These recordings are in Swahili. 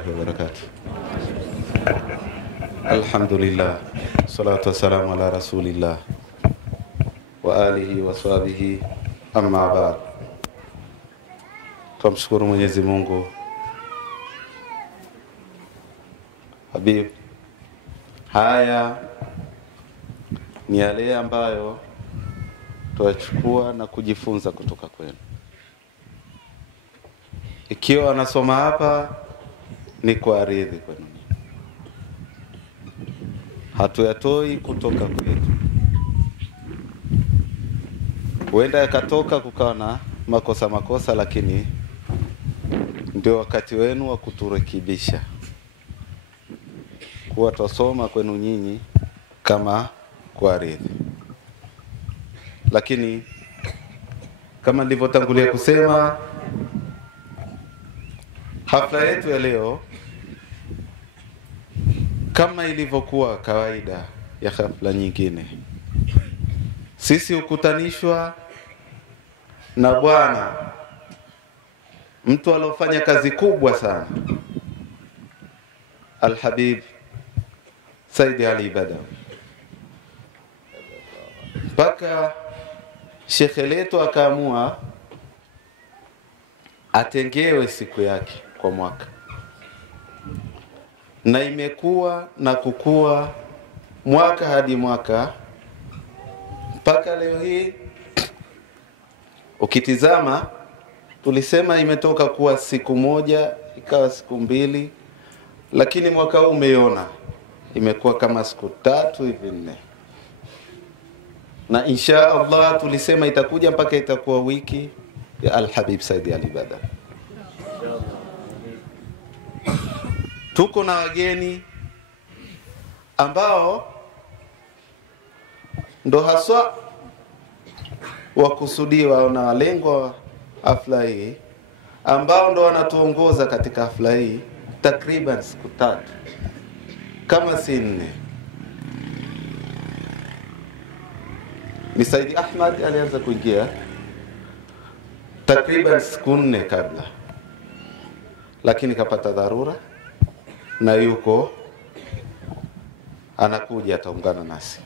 wabarakatuh. Alhamdulillah, salatu wassalamu ala rasulillah wa alihi wa sahbihi, amma ba'd. Tumshukuru Mwenyezi Mungu. Habib, haya ni yale ambayo tuachukua na kujifunza kutoka kwenu. Ikiwa anasoma hapa ni kwa ridhi kwenu, hatuyatoi kutoka kwetu. Huenda yakatoka kukawa na makosa, lakini ndio wakati wenu wa kuturekebisha, kuwa tusoma kwenu nyinyi kama kwa ridhi. Lakini kama nilivyotangulia kusema, hafla yetu ya leo kama ilivyokuwa kawaida ya hafla nyingine, sisi hukutanishwa na bwana, mtu alofanya kazi kubwa sana, Al-Habib Said Ali Badawi. Mpaka shekhe letu akaamua atengewe siku yake kwa mwaka, na imekuwa na kukua mwaka hadi mwaka mpaka leo hii. Ukitizama, tulisema imetoka kuwa siku moja ikawa siku mbili, lakini mwaka huu umeiona imekuwa kama siku 3 hivi 4, na insha Allah tulisema itakuja mpaka itakuwa wiki ya Al-Habib Said Ali Badawi. Tuko na wageni ambao ndo haswa wakusudiwa na walengwa hafla hii, ambao ndo wanatuongoza katika hafla hii takriban siku 3 kama si 4. Ni Said Ahmad alianza kuingia takriban siku 4 kabla, lakini kapata dharura na yuko anakuja, ataungana nasi.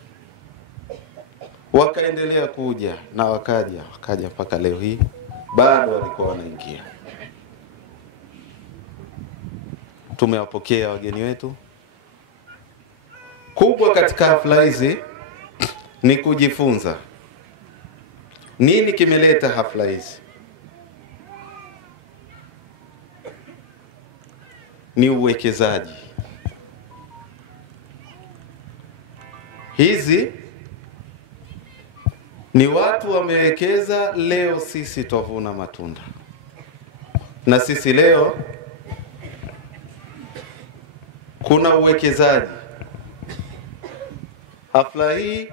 Wakaendelea kuja na wakaja mpaka leo hii bado walikuwa wanaingia. Tumewapokea wageni wetu. Kubwa katika hafla hizi ni kujifunza nini kimeleta hafla hizi. Ni uwekezaji. Hizi ni watu wamewekeza, leo sisi tuvuna matunda. Na sisi leo kuna uwekezaji. Hafla hii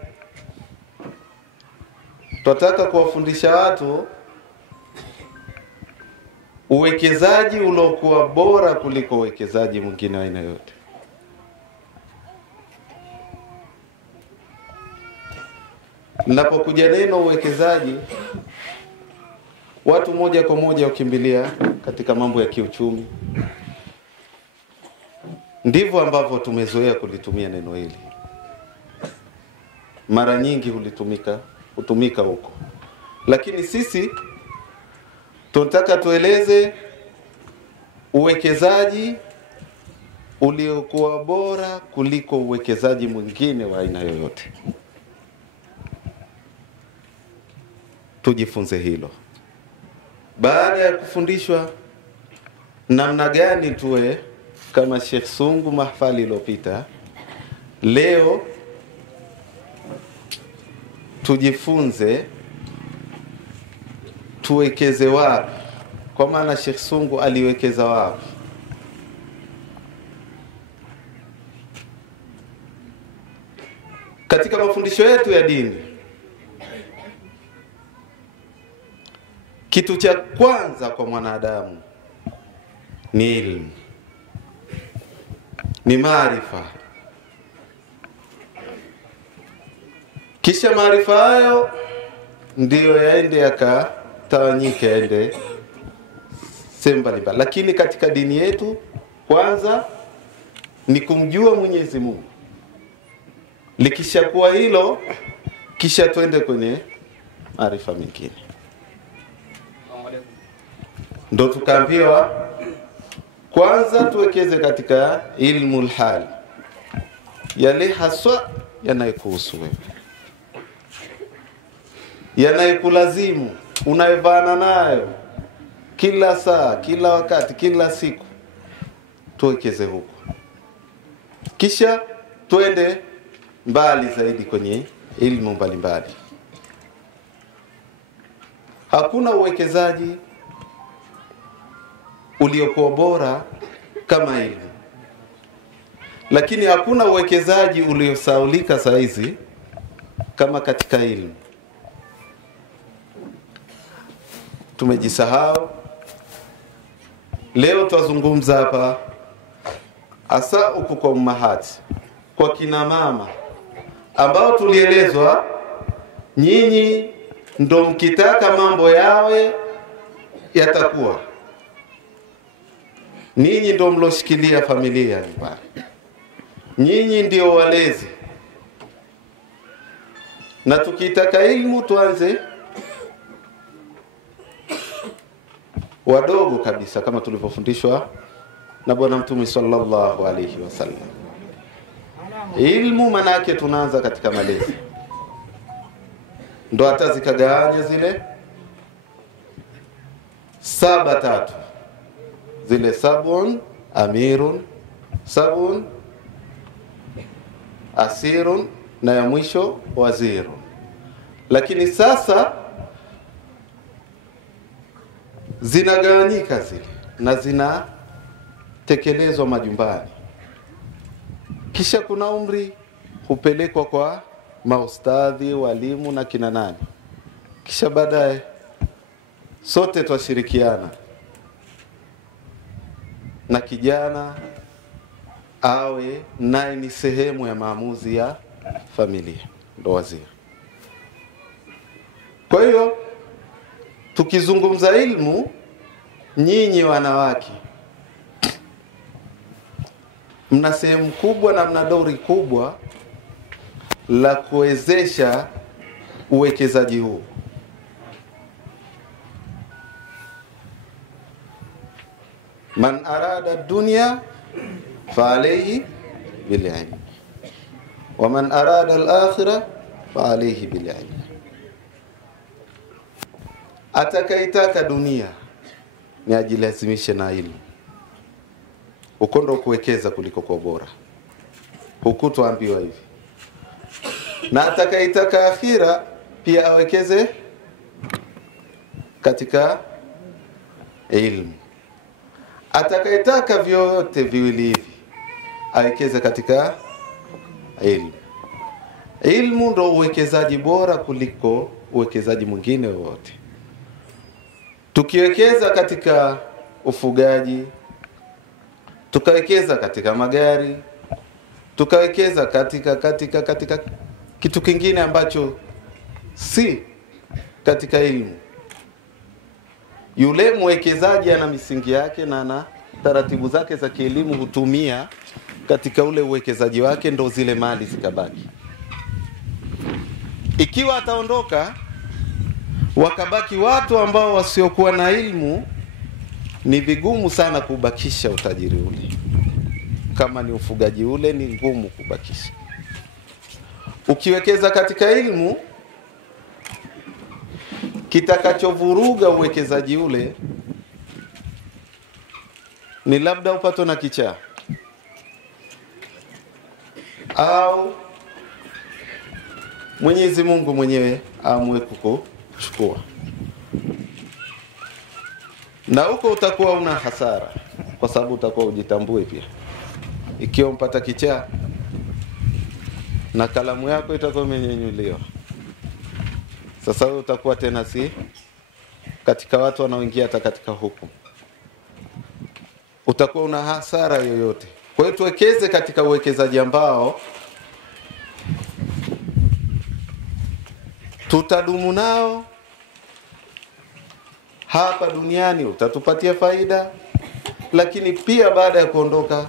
tunataka kuwafundisha watu uwekezaji uliokuwa bora kuliko uwekezaji mwingine aina yote. Ninapokuja neno uwekezaji, watu moja kwa moja ukimbilia katika mambo ya kiuchumi. Ndivyo ambavyo tumezoea kulitumia neno hili. Mara nyingi hutumika huko. Lakini sisi tunataka tueleze uwekezaji uliokuwa bora kuliko uwekezaji mwingine wa aina yoyote. Tujifunze hilo. Baada ya kufundishwa namna gani tuwe kama Sheikh Sungu mahfali iliyopita, leo tujifunze tuwekeze wapi, kwa maana Sheikh Sungu aliwekeza wapi. Katika mafundisho yetu ya dini, kitu cha kwanza kwa mwanadamu ni ilmu, ni maarifa. Kisha maarifa hayo ndiyo yaende yakatawanyike, yaende sehemu mbalimbali. Lakini katika dini yetu Kwanza ni kumjua Mwenyezi Mungu. Likishakuwa hilo, kisha twende kwenye maarifa mengine. Ndo tukaambiwa kwanza tuwekeze katika ilmu hal, yale haswa yanayekuhusu wewe, yanayekulazimu, unayevana nayo kila saa, kila wakati, kila siku. Tuwekeze huko, kisha twende mbali zaidi kwenye ilmu mbalimbali. Hakuna uwekezaji uliokuwa bora kama ilmu, lakini hakuna uwekezaji uliosaulika saizi kama katika ilmu. Tumejisahau. Leo twazungumza hapa hasa huku kwa ummahati, kwa kina mama ambao tulielezwa nyinyi ndo mkitaka mambo yawe yatakuwa, ninyi ndo mloshikilia familia nyumbani, nyinyi ndio walezi. Na tukitaka ilmu tuanze wadogo kabisa, kama tulivyofundishwa na Bwana Mtume sallallahu alayhi wasallam. Ilmu manake tunaanza katika malezi, ndo hata zikagawanya zile 7 zile sabun amirun, sabun asirun, na ya mwisho wazirun. Lakini sasa zinagawanyika zile na zinatekelezwa majumbani, kisha kuna umri hupelekwa kwa maustadhi, walimu na kina nani, kisha baadaye sote twashirikiana, na kijana awe naye ni sehemu ya maamuzi ya familia, ndo waziri. Kwa hiyo tukizungumza ilmu, nyinyi wanawake mna sehemu kubwa na mna dori kubwa la kuwezesha uwekezaji huu. Man arada dunya fa alayhi bil ilm, wa man arada al akhirah fa alayhi bil ilm. Atakaitaka dunia ni ajilazimishe na ilmu. Ukondo kuwekeza kuliko kwa bora, huku tuambiwa hivi. Na atakaitaka akhira pia awekeze katika ilmu. Atakaitaka vyote viwili hivi awekeze katika ilmu. Ilmu ndo uwekezaji bora kuliko uwekezaji mwingine wote. Tukiwekeza katika ufugaji, tukawekeza katika magari, tukawekeza katika kitu kingine ambacho si katika elimu, yule mwekezaji ana misingi yake na ana taratibu zake za kielimu hutumia katika ule uwekezaji wake, ndo zile mali zikabaki. Ikiwa ataondoka wakabaki watu ambao wasiokuwa na ilmu, ni vigumu sana kubakisha utajiri ule. Kama ni ufugaji ule, ni ngumu kubakisha. Ukiwekeza katika ilmu, kitakachovuruga uwekezaji ule ni labda upatwe na kichaa, au Mwenyezi Mungu mwenyewe aamue kukuchukua, na huko utakuwa una hasara, kwa sababu utakuwa ujitambue pia. Ikiwa mpata kichaa na kalamu yako itakuwa imenyenyuliwa, sasa wewe utakuwa tena si katika watu wanaoingia hata katika hukumu, utakuwa una hasara yoyote. Kwa hiyo tuwekeze katika uwekezaji ambao tutadumu nao hapa duniani, utatupatia faida, lakini pia baada ya kuondoka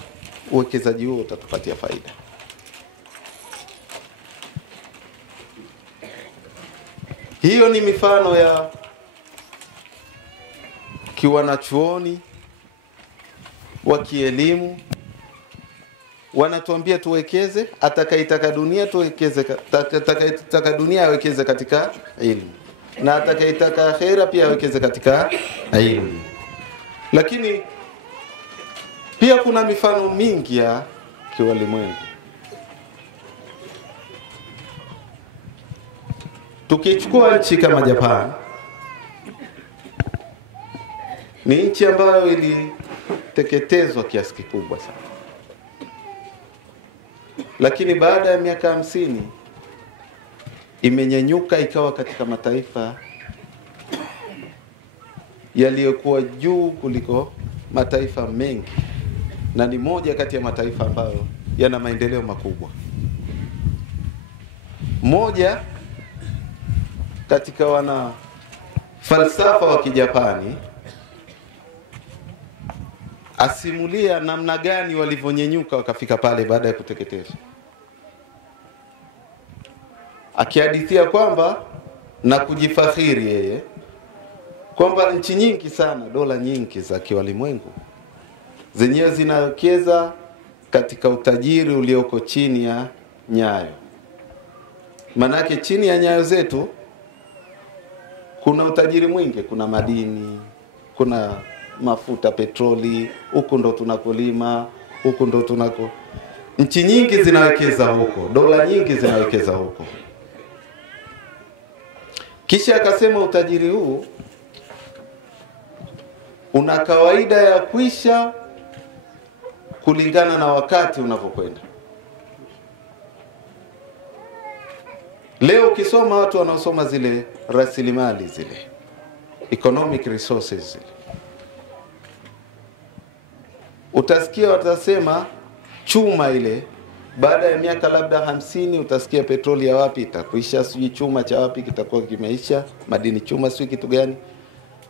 uwekezaji huo utatupatia faida. Hiyo ni mifano ya kiwanachuoni wa kielimu, wanatuambia tuwekeze, atakaitaka dunia tuwekeze, atakaitaka dunia awekeze katika elimu, na atakaitaka akhera pia awekeze katika elimu. Lakini pia kuna mifano mingi ya kiwalimwengu. Tukichukua nchi kama Japan, ni nchi ambayo iliteketezwa kiasi kikubwa sana, lakini baada ya miaka 50 imenyanyuka ikawa katika mataifa yaliyokuwa juu kuliko mataifa mengi, na ni moja kati ya mataifa ambayo yana maendeleo makubwa. Moja katika wana falsafa wa Kijapani asimulia namna gani walivyonyenyuka wakafika pale baada ya kuteketezwa, akihadithia kwamba na kujifakhiri yeye kwamba nchi nyingi sana, dola nyingi za kiwalimwengu zenyewe zinawekeza katika utajiri ulioko chini ya nyayo. Manake chini ya nyayo zetu kuna utajiri mwingi, kuna madini, kuna mafuta, petroli, huko ndo tunakolima, huko ndo tunako. Nchi nyingi zinawekeza huko, dola nyingi zinawekeza huko. Kisha akasema utajiri huu una kawaida ya kuisha kulingana na wakati unavyokwenda. Leo ukisoma watu wanaosoma zile rasilimali zile, economic resources zile, utasikia watasema chuma ile baada ya miaka labda 50 utasikia petroli ya wapi itakuisha, sijui chuma cha wapi kitakuwa kimeisha, madini chuma sijui kitu gani.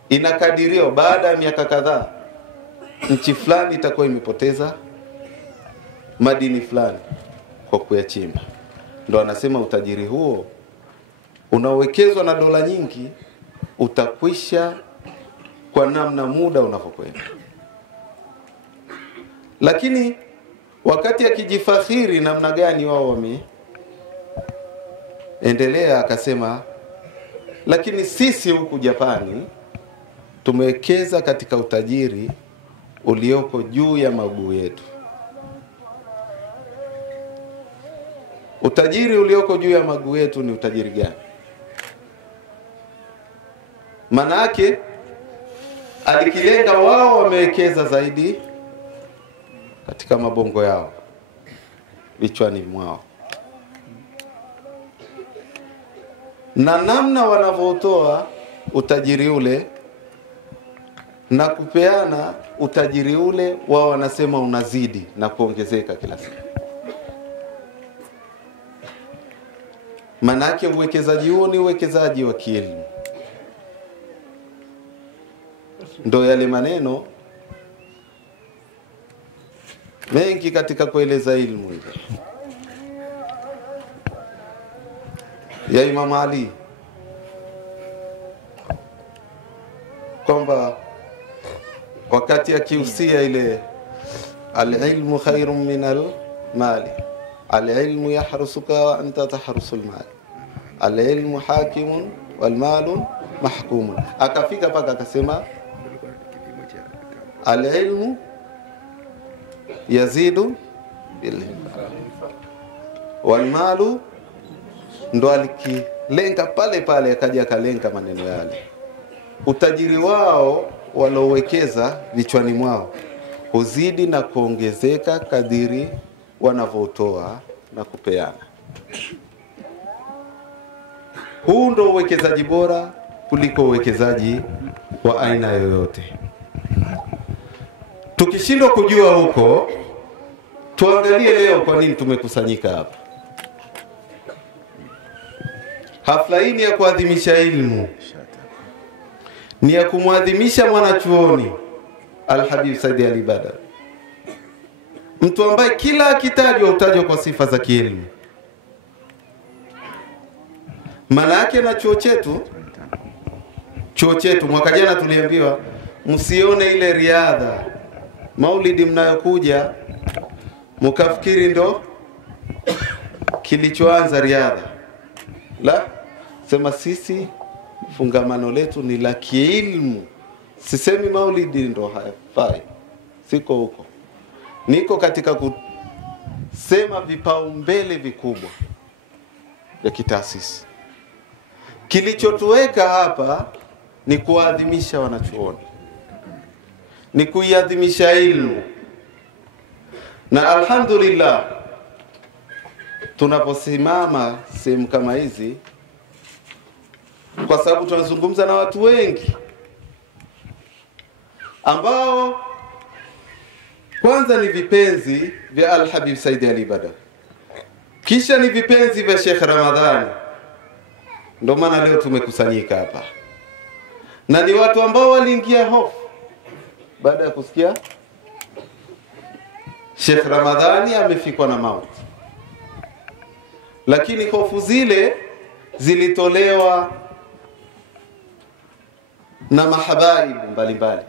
Inakadiriwa baada ya miaka kadhaa nchi fulani itakuwa imepoteza madini fulani kwa kuyachimba. Ndio anasema utajiri huo unaowekezwa na dola nyingi utakwisha kwa namna muda unapokwenda. Lakini wakati akijifakhiri namna gani wao wameendelea, akasema lakini sisi huku Japani tumewekeza katika utajiri ulioko juu ya maguu yetu. Utajiri ulioko juu ya maguu yetu ni utajiri gani? Manake alikilenga wao wamewekeza zaidi katika mabongo yao, vichwani mwao, na namna wanavyotoa utajiri ule na kupeana utajiri ule, wao wanasema unazidi na kuongezeka kila siku. Manake uwekezaji huo ni uwekezaji wa kielimu. Ndio yale maneno mengi katika kueleza elimu ile ya Imam Ali, kwamba wakati akihusia ile al-ilmu khairun min al-mali, al-ilmu yahrusuka wa anta tahrusul mali, al-ilmu hakimun wal malu mahkumun. Akafika paka akasema al-ilmu yazidu bil wal malu, ndo alikilenga pale pale, akaja akalenga maneno yale. Utajiri wao waliowekeza vichwani mwao huzidi na kuongezeka kadiri wanavyotoa na kupeana. Huu ndo uwekezaji bora kuliko uwekezaji wa aina yoyote. Tukishindwa kujua huko, tuangalie leo kwa nini tumekusanyika hapa. Hafla hii ni ya kuadhimisha elimu, ni ya kumwadhimisha mwanachuoni Al-Habib Said Ali Badawi, mtu ambaye kila akitajwa utajwa kwa sifa za kielimu. Maana yake na chuo chetu mwaka jana tuliambiwa msione ile riadha maulidi mnayokuja mkafikiri ndo kilichoanza riadha. La, sema sisi fungamano letu ni la kielimu. Sisemi maulidi ndo hayafai, siko huko. Niko katika kusema vipaumbele vikubwa vya kitaasisi. Kilichotuweka hapa ni kuadhimisha wanachuoni, ni kuiadhimisha ilmu. Na alhamdulillah tunaposimama sehemu kama hizi, kwa sababu tunazungumza na watu wengi ambao kwanza ni vipenzi vya Al-Habib Said Ali Badawi, kisha ni vipenzi vya Sheikh Ramadhani. Ndio maana leo tumekusanyika hapa, na ni watu ambao waliingia hofu baada ya kusikia Sheikh Ramadhani amefikwa na mauti, lakini hofu zile zilitolewa na mahabaibu mbalimbali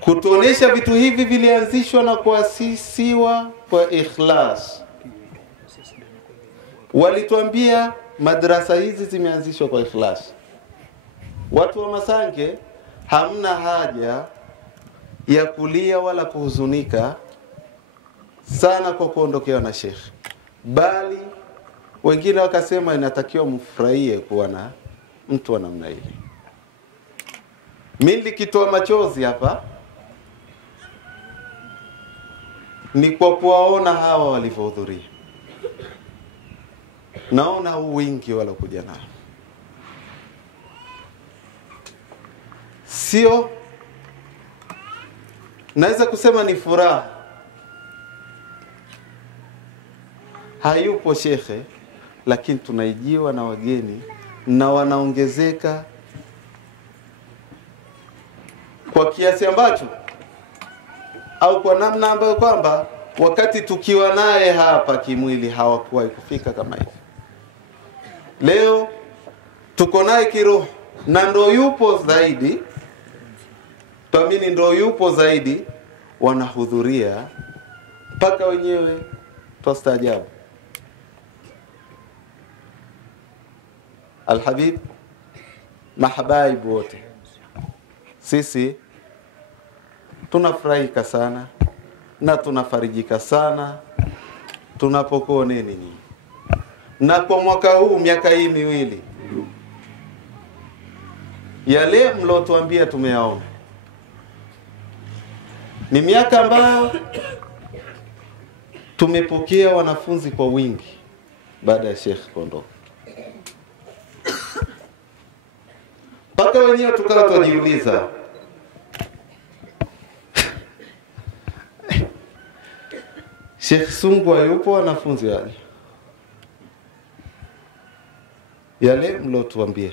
kutuonesha vitu hivi vilianzishwa na kuasisiwa kwa ikhlas. Walituambia madrasa hizi zimeanzishwa kwa ikhlas. Watu wa Masange hamna haja ya kulia wala kuhuzunika sana kwa kuondokewa na Sheikh, bali wengine wakasema inatakiwa mfurahie kuwa na mtu wa namna ile. Mimi nikitoa machozi hapa ni kwa kuwaona hawa walivyohudhuria. Naona wingi walokuja nao, sio naweza kusema ni furaha. Hayupo shekhe, lakini tunaijiwa na wageni na wanaongezeka kwa kiasi ambacho au kwa namna ambayo kwamba wakati tukiwa naye hapa kimwili hawakuwahi kufika kama hivi. Leo tuko naye kiroho na ndo yupo zaidi, tuamini ndo yupo zaidi, wanahudhuria mpaka wenyewe twastaajabu. Al-Habib, mahabaibu wote, sisi tunafurahika sana na tunafarijika sana tunapokuoneni nyinyi. Na kwa mwaka huu, miaka hii miwili, yale mlotuambia tumeyaona. Ni miaka ambayo tumepokea wanafunzi kwa wingi baada ya Sheikh kuondoka. Paka wenyewe tukawa tujiuliza, Sheikh Sungu yupo, wanafunzi wale yale mlotuambia,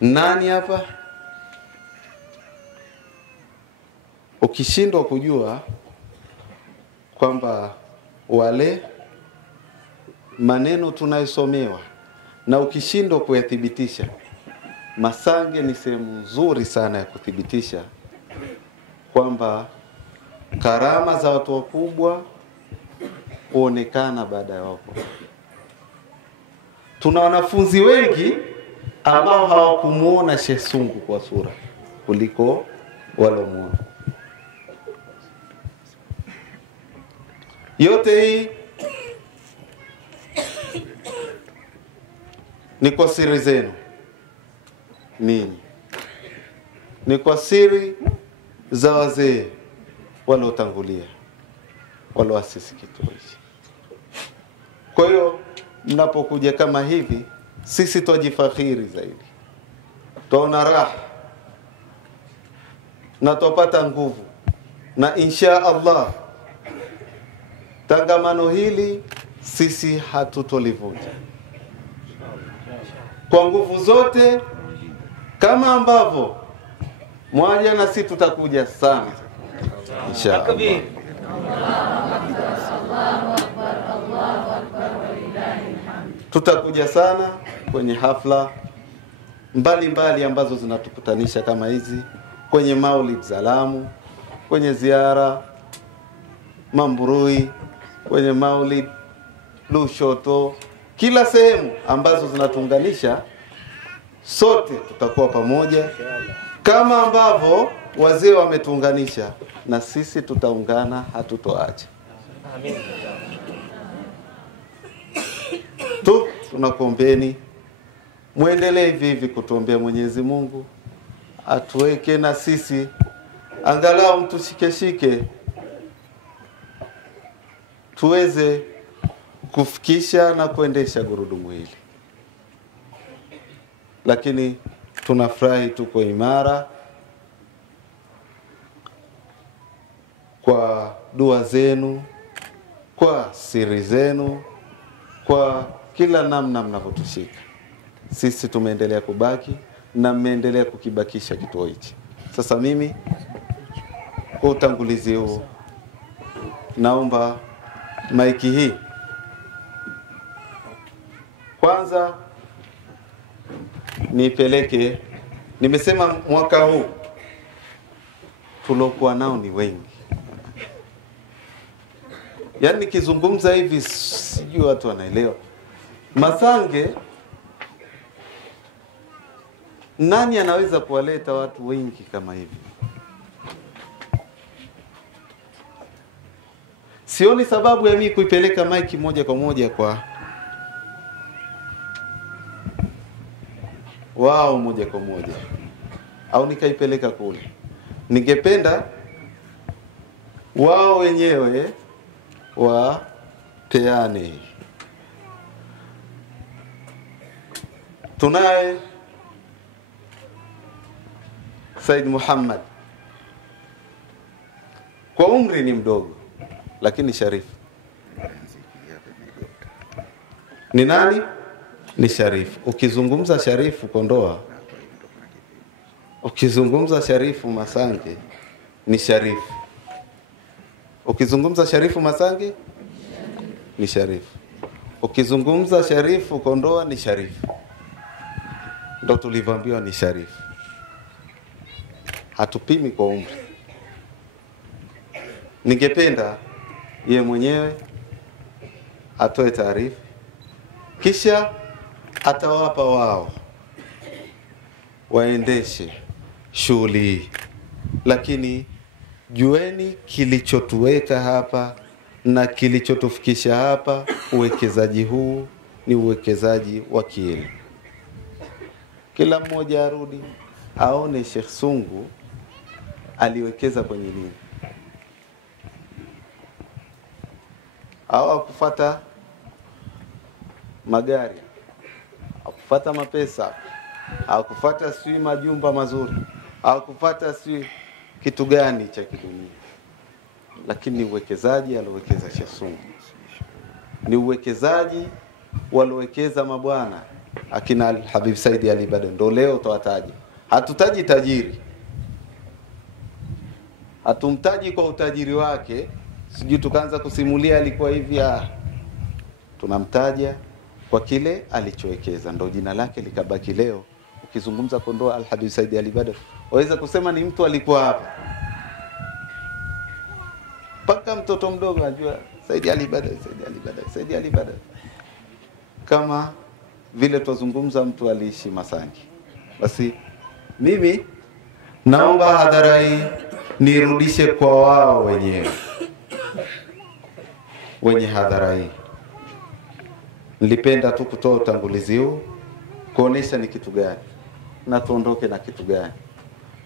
nani hapa? Ukishindwa kujua kwamba wale maneno tunayosomewa na ukishindwa kuyathibitisha, Masange ni sehemu nzuri sana ya kuthibitisha kwamba karama za watu wakubwa huonekana baada ya wapo. Tuna wanafunzi wengi ambao hawakumuona Sheikh Sungu kwa sura kuliko walomuona. Yote hii ni kwa siri zenu ninyi, ni kwa siri za wazee waliotangulia, walioasisi kituo hichi. Kwa hiyo mnapokuja kama hivi, sisi tujifakhiri zaidi, tuona raha na tupata nguvu, na insha Allah tangamano hili sisi hatutolivunja. kwa nguvu zote, kama ambavyo mwaja na sisi tutakuja sana inshallah. Tutakuja sana kwenye hafla mbalimbali ambazo zinatukutanisha kama hizi, kwenye maulid Salamu, kwenye ziara Mamburui, kwenye maulid Lushoto, kila sehemu ambazo zinatuunganisha sote tutakuwa pamoja, kama ambavyo wazee wametuunganisha na sisi tutaungana, hatutoacha. Amin. Tunakuombeni muendelee hivi hivi kutuombea Mwenyezi Mungu atuweke na sisi angalau mtushike tuweze kufikisha na kuendesha gurudumu hili. Lakini tunafurahi tuko imara kwa dua zenu, kwa siri zenu, kwa kila namna mnavyotushika. Sisi tumeendelea kubaki na mmeendelea kukibakisha kituo hichi. Sasa mimi kwa utangulizi huu naomba maiki hii kwanza nipeleke. Nimesema mwaka huu tulokuwa nao ni wengi. Yaani nikizungumza hivi sijui watu wanaelewa. Masange, nani anaweza kuwaleta watu wengi kama hivi? Sioni sababu ya mimi kuipeleka maiki moja kwa moja kwa wao moja kwa moja, au nikaipeleka kule. Ningependa wao wenyewe wapeane. Tunaye Said Muhammad, kwa umri ni mdogo lakini sharifu. Ni nani? Ni sharifu. Ukizungumza sharifu Kondoa, ukizungumza sharifu Masange ni sharifu. Ukizungumza sharifu Masange ni sharifu. Ukizungumza sharifu Kondoa ni sharifu. Ndio tulivyoambiwa ni sharifu. Hatupimi kwa umri. Ningependa yeye mwenyewe atoe taarifa, kisha atawapa wao waendeshe shughuli. Lakini jueni kilichotuweka hapa na kilichotufikisha hapa. Uwekezaji huu ni uwekezaji wa kielimu. Kila mmoja arudi aone Sheikh Sungu aliwekeza kwenye nini. Au kufuata magari, au kufuata mapesa, au kufuata sui majumba mazuri, au kufuata sui kitu gani cha kidunia. Lakini uwekezaji aliowekeza Sheikh Sungu ni uwekezaji walowekeza mabwana akina Habib Said Ali Baden. Ndio leo tuwataji. Hatutaji tajiri, hatumtaji kwa utajiri wake, sijui tukaanza kusimulia alikuwa hivi. Tunamtaja kwa kile alichowekeza, ndio jina lake likabaki leo. Ukizungumza Kondoa Al-Habib Said Ali Baden, waweza kusema ni mtu alikuwa hapa. Paka mtoto mdogo anajua Said Ali Baden, Said Ali Baden, Said Ali Baden. Kama vile tuzungumza mtu aliishi Masangi. Basi mimi naomba hadhara hii nirudishe kwa wao wenyewe, wenye hadhara hii. Nilipenda tu kutoa utangulizi huu kuonesha ni kitu gani na tuondoke na kitu gani,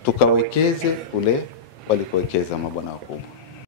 tukawekeze kule walikowekeza mabwana wakubwa.